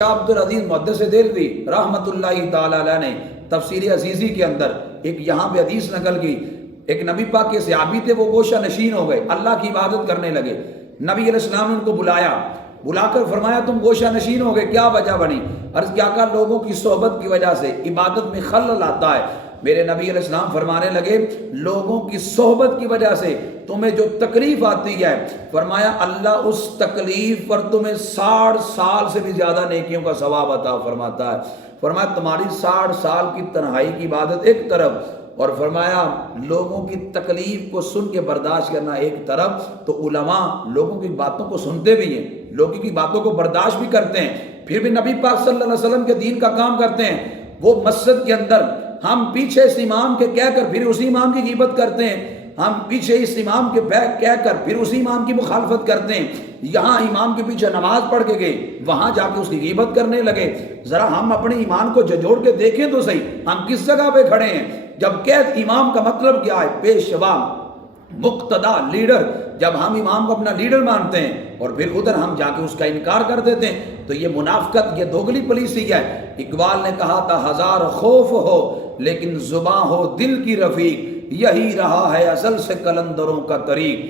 عبدالعزیز محدث دہلوی رحمۃ اللہ تعالی علیہ نے تفسیر عزیزی کے اندر ایک یہاں پہ حدیث نقل کی، ایک نبی پاک کے صحابی تھے، وہ گوشہ نشین ہو گئے، اللہ کی عبادت کرنے لگے۔ نبی علیہ السلام نے ان کو بلایا، بلا کر فرمایا تم گوشہ نشین ہو گئے، کیا وجہ بنی؟ عرض کیا کہا لوگوں کی صحبت کی وجہ سے عبادت میں خلل آتا ہے۔ میرے نبی علیہ السلام فرمانے لگے لوگوں کی صحبت کی وجہ سے تمہیں جو تکلیف آتی ہے، فرمایا اللہ اس تکلیف پر تمہیں 60 سال سے بھی زیادہ نیکیوں کا ثواب عطا فرماتا ہے۔ فرمایا تمہاری 60 سال کی تنہائی کی عبادت ایک طرف، اور فرمایا لوگوں کی تکلیف کو سن کے برداشت کرنا ایک طرف۔ تو علماء لوگوں کی باتوں کو سنتے بھی ہیں، لوگوں کی باتوں کو برداشت بھی کرتے ہیں، پھر بھی نبی پاک صلی اللہ علیہ وسلم کے دین کا کام کرتے ہیں۔ وہ مسجد کے اندر ہم پیچھے اس امام کے کہہ کر پھر اسی امام کی غیبت کرتے ہیں، ہم پیچھے اس امام کے کہہ کر پھر اسی امام کی مخالفت کرتے ہیں، یہاں امام کے پیچھے نماز پڑھ کے گئے، وہاں جا کے اس کی غیبت کرنے لگے۔ ذرا ہم اپنے ایمان کو جھنجھوڑ کے دیکھیں تو صحیح، ہم کس جگہ پہ کھڑے ہیں؟ جب قید امام کا مطلب کیا ہے؟ پیشوا، مقتدا، لیڈر۔ جب ہم امام کو اپنا لیڈر مانتے ہیں اور پھر ادھر ہم جا کے اس کا انکار کر دیتے ہیں تو یہ منافقت، یہ دوگلی پالیسی ہے۔ اقبال نے کہا تھا ہزار خوف ہو لیکن زباں ہو دل کی رفیق، یہی رہا ہے ازل سے قلندروں کا طریق۔